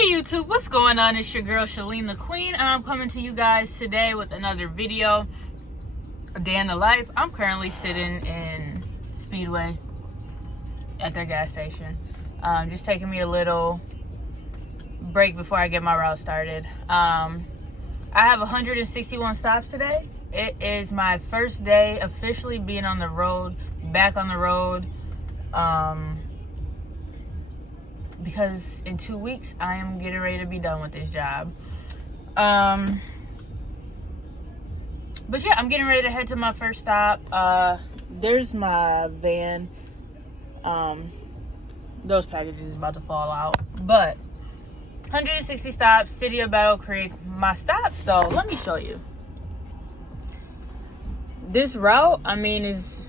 Hey YouTube, what's going on? It's your girl Shaleen the Queen, and I'm coming to you guys today with another video, a day in the life. I'm currently sitting in Speedway at their gas station, just taking me a little break before I get my route started. I have 161 stops today. It is my first day officially being on the road, back on the road. Because in 2 weeks, I am getting ready to be done with this job. But yeah, I'm getting ready to head to my first stop. There's my van. Those packages is about to fall out. But 160 stops, city of Battle Creek, my stop. So let me show you. This route, I mean, is,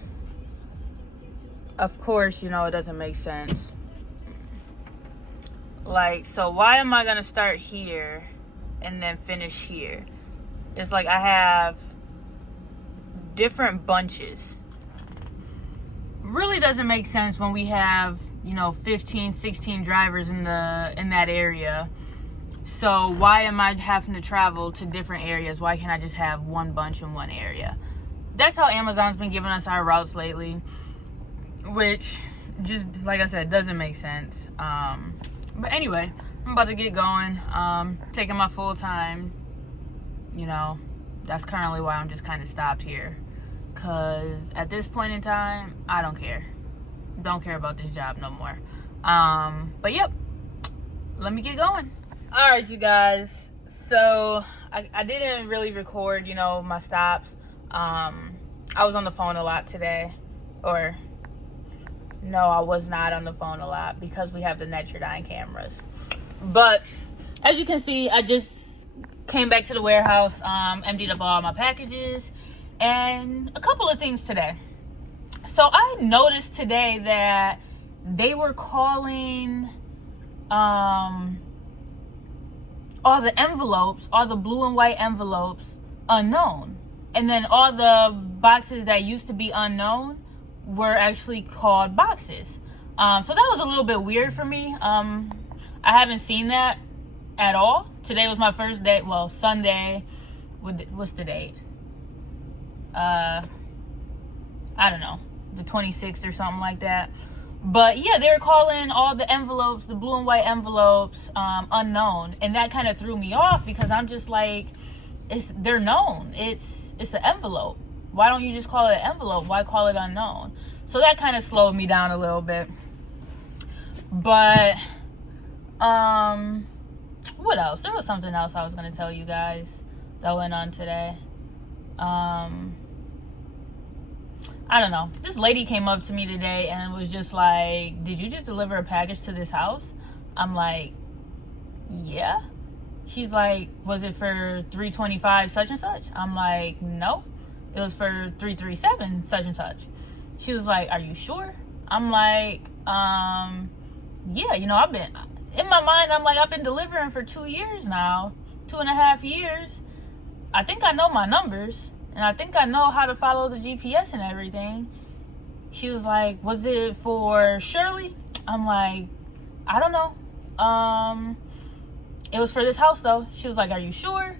of course, you know, it doesn't make sense. Like, so why am I gonna start here and then finish here? It's like I have different bunches. Really doesn't make sense when we have, you know, 15, 16 drivers in that area. So why am I having to travel to different areas? Why can't I just have one bunch in one area? That's how Amazon's been giving us our routes lately, which just, like I said, doesn't make sense. But anyway, I'm about to get going, taking my full time. You know, that's currently why I'm just kind of stopped here. Because at this point in time, I don't care. Don't care about this job no more. But yep, let me get going. All right, you guys. So I didn't really record, you know, my stops. I was on the phone a lot today. Or... no, I was not on the phone a lot because we have the Netrodyne cameras. But as you can see, I just came back to the warehouse, emptied up all my packages, and a couple of things today. So I noticed today that they were calling all the envelopes, all the blue and white envelopes, unknown. And then all the boxes that used to be unknown were actually called boxes. So that was a little bit weird for me. I haven't seen that at all. Today was my first day. Well, Sunday. What's the date? I don't know. The 26th or something like that. But yeah, they were calling all the envelopes, the blue and white envelopes, unknown. And that kind of threw me off because I'm just like, they're known. It's an envelope. Why don't you just call it an envelope? Why call it unknown? So that kind of slowed me down a little bit. But, what else? There was something else I was going to tell you guys that went on today. I don't know. This lady came up to me today and was just like, did you just deliver a package to this house? I'm like, yeah. She's like, was it for 325 such and such? I'm like, no. It was for 337 such and such. She was like, are you sure? I'm like, yeah, you know, I've been, in my mind, I'm like, I've been delivering for 2 years now, 2.5 years. I think I know my numbers, and I think I know how to follow the GPS and everything. She was like, was it for Shirley? I'm like, I don't know. It was for this house though. She was like, are you sure?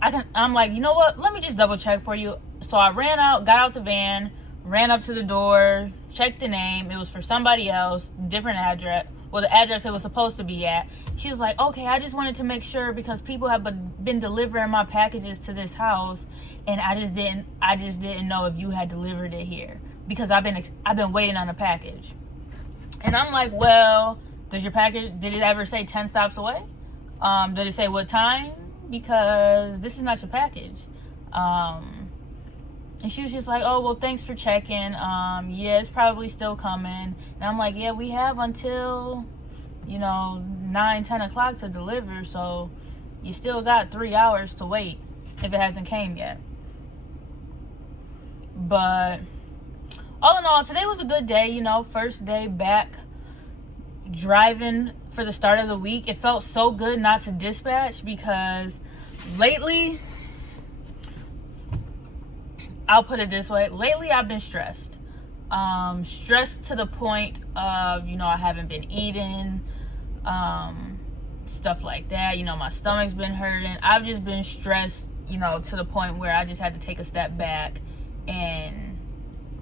I'm like, you know what? Let me just double check for you. So I ran out, got out the van, ran up to the door, checked the name. It was for somebody else, different address. Well, the address it was supposed to be at. She was like, okay, I just wanted to make sure because people have been delivering my packages to this house, and I just didn't know if you had delivered it here because I've been waiting on a package. And I'm like, well, did it ever say 10 stops away? Did it say what time? Because this is not your package. And she was just like, oh, well, thanks for checking. Yeah, it's probably still coming. And I'm like, yeah, we have until, you know, 9, 10 o'clock to deliver. So you still got 3 hours to wait if it hasn't came yet. But all in all, today was a good day, you know, first day back driving for the start of the week. It felt so good not to dispatch because lately, I'll put it this way. Lately, I've been stressed. Stressed to the point of, you know, I haven't been eating. stuff like that. You know, my stomach's been hurting. I've just been stressed, you know, to the point where I just had to take a step back and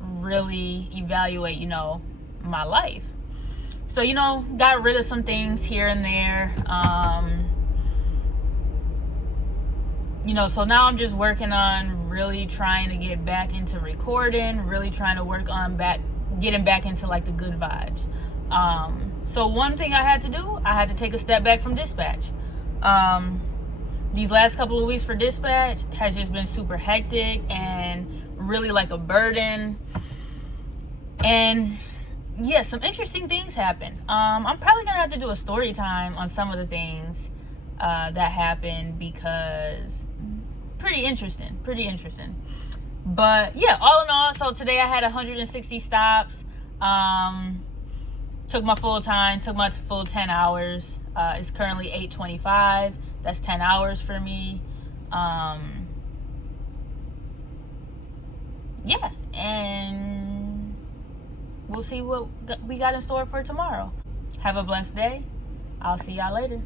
really evaluate, you know, my life. So, you know, got rid of some things here and there. You know, so now I'm just working on really trying to get back into recording, really trying to work on getting back into like the good vibes. So one thing I had to do, I had to take a step back from dispatch. These last couple of weeks for dispatch has just been super hectic and really like a burden. And yeah, some interesting things happened. I'm probably gonna have to do a story time on some of the things that happened, because pretty interesting. But yeah, all in all, so today I had 160 stops. Took my full 10 hours. It's currently 8:25. That's 10 hours for me. Yeah, and we'll see what we got in store for tomorrow. Have a blessed day. I'll see y'all later.